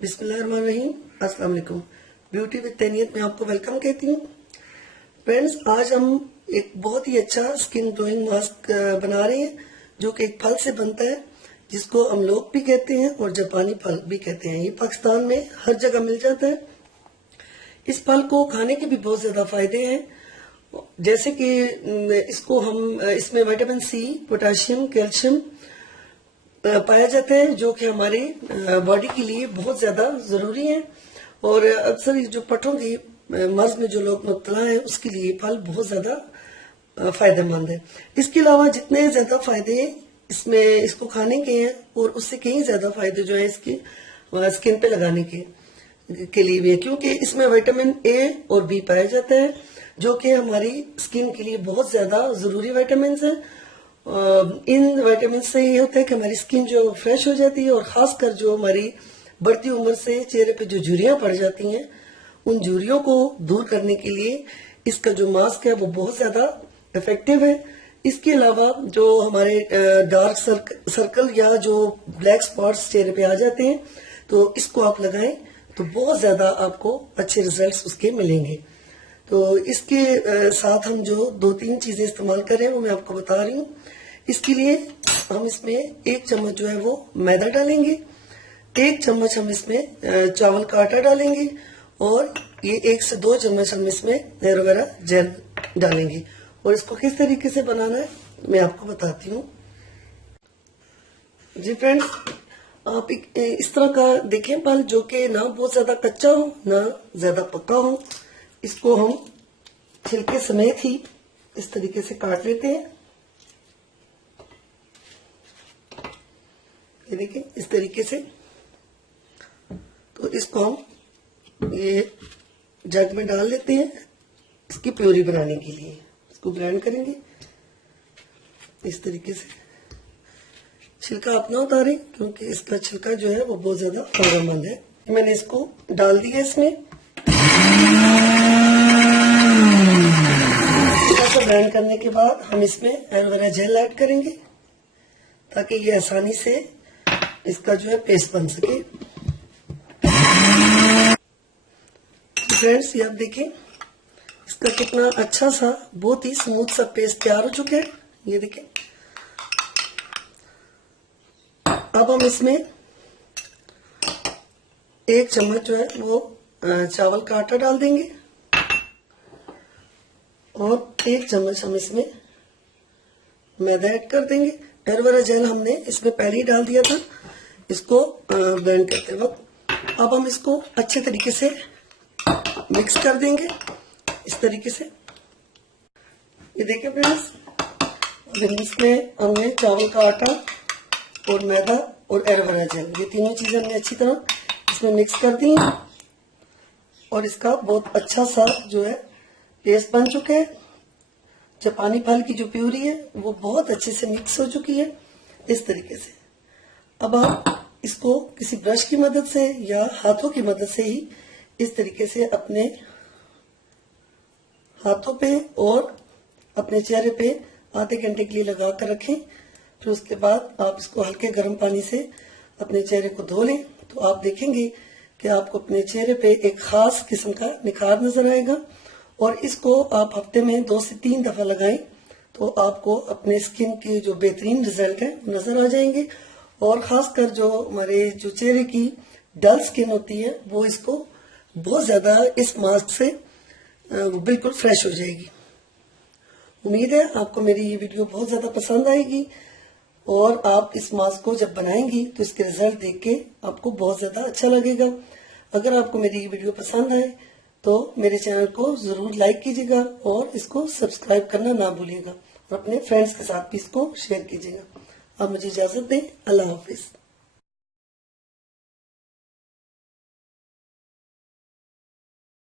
बिस्मिल्लाहिर्रहमानिर्रहीम। अस्सलाम वालेकुम। ब्यूटी विद तैनियत में आपको वेलकम कहती हूँ। फ्रेंड्स, आज हम एक बहुत ही अच्छा स्किन ग्लोइंग मास्क बना रहे हैं जो कि एक फल से बनता है जिसको अमलोक भी कहते हैं और जापानी फल भी कहते हैं। ये पाकिस्तान में हर जगह मिल जाता है। इस फल को खाने के भी बहुत ज्यादा फायदे हैं, जैसे कि इसमें विटामिन सी, पोटेशियम, कैल्शियम पाया जाता है जो कि हमारे बॉडी के लिए बहुत ज्यादा जरूरी है। और अक्सर जो पट्टों की मर्ज में जो लोग मुब्तला है उसके लिए फल बहुत ज्यादा फायदेमंद है। इसके अलावा जितने ज्यादा फायदे इसमें इसको खाने के हैं और उससे कहीं ज्यादा फायदे जो है इसकी स्किन पे लगाने के लिए भी है, क्योंकि इसमें विटामिन ए और बी पाया जाता है जो कि हमारी स्किन के लिए बहुत ज्यादा जरूरी विटामिन है। इन विटामिन से ये होता है कि हमारी स्किन जो फ्रेश हो जाती है और खासकर जो हमारी बढ़ती उम्र से चेहरे पे जो झुर्रियां पड़ जाती हैं उन झुर्रियों को दूर करने के लिए इसका जो मास्क है वो बहुत ज्यादा इफेक्टिव है। इसके अलावा जो हमारे डार्क सर्कल या जो ब्लैक स्पॉट्स चेहरे पे आ जाते हैं तो इसको आप लगाएं तो बहुत ज्यादा आपको अच्छे रिजल्ट्स उसके मिलेंगे। तो इसके साथ हम जो 2-3 चीजें इस्तेमाल कर रहे हैं वो मैं आपको बता रही हूँ। इसके लिए हम इसमें 1 चम्मच जो है वो मैदा डालेंगे, 1 चम्मच हम इसमें चावल का आटा डालेंगे और ये 1 से 2 चम्मच हम इसमें एलोवेरा जेल डालेंगे। और इसको किस तरीके से बनाना है मैं आपको बताती हूँ। जी फ्रेंड्स, आप इस तरह का देखें फल जो कि ना बहुत ज्यादा कच्चा हो ना ज्यादा पक्का हो। इसको हम छिलके समेत ही इस तरीके से काट लेते हैं। ये देखिए इस तरीके से। तो इसको हम ये जग में डाल लेते हैं इसकी प्यूरी बनाने के लिए। इसको ग्राइंड करेंगे इस तरीके से। छिलका अपना उतारें क्योंकि इसका छिलका जो है वो बहुत ज्यादा फायदेमंद है। मैंने इसको डाल दिया इसमें। ग्राइंड करने के बाद हम इसमें एलोवेरा जेल ऐड करेंगे ताकि ये आसानी से इसका जो है पेस्ट बन सके। फ्रेंड्स, ये आप देखें इसका कितना अच्छा सा बहुत ही स्मूथ सा पेस्ट तैयार हो चुका है। ये देखें। अब हम इसमें 1 चम्मच जो है वो चावल का आटा डाल देंगे और 1 चम्मच हम इसमें मैदा ऐड कर देंगे। एलोवेरा जेल हमने इसमें पहले ही डाल दिया था इसको ब्लेंड करते वक्त। अब हम इसको अच्छे तरीके से मिक्स कर देंगे इस तरीके से। ये देखिए फ्रेंड्स, इसमें हमने चावल का आटा और मैदा और एलोवेरा जेल ये तीनों चीजें हमने अच्छी तरह इसमें मिक्स कर दी और इसका बहुत अच्छा सा जो है पेस्ट बन चुका है। जापानी फल की जो प्यूरी है वो बहुत अच्छे से मिक्स हो चुकी है इस तरीके से। अब आप इसको किसी ब्रश की मदद से या हाथों की मदद से ही इस तरीके से अपने हाथों पे और अपने चेहरे पे आधे घंटे के लिए लगा कर रखें। फिर उसके बाद आप इसको हल्के गर्म पानी से अपने चेहरे को धो लें तो आप देखेंगे कि आपको अपने चेहरे पे एक खास किस्म का निखार नजर आएगा। और इसको आप हफ्ते में 2 से 3 दफा लगाएं तो आपको अपने स्किन के जो बेहतरीन रिजल्ट है नजर आ जाएंगे। और खासकर जो हमारे जो चेहरे की डल स्किन होती है वो इसको बहुत ज्यादा इस मास्क से बिल्कुल फ्रेश हो जाएगी। उम्मीद है आपको मेरी ये वीडियो बहुत ज्यादा पसंद आएगी और आप इस मास्क को जब बनाएंगी तो इसके रिजल्ट देख के आपको बहुत ज्यादा अच्छा लगेगा। अगर आपको मेरी ये वीडियो पसंद आए तो मेरे चैनल को जरूर लाइक कीजिएगा और इसको सब्सक्राइब करना ना भूलिएगा और अपने फ्रेंड्स के साथ भी इसको शेयर कीजिएगा। अब मुझे इजाजत दें। अल्लाह हाफिज।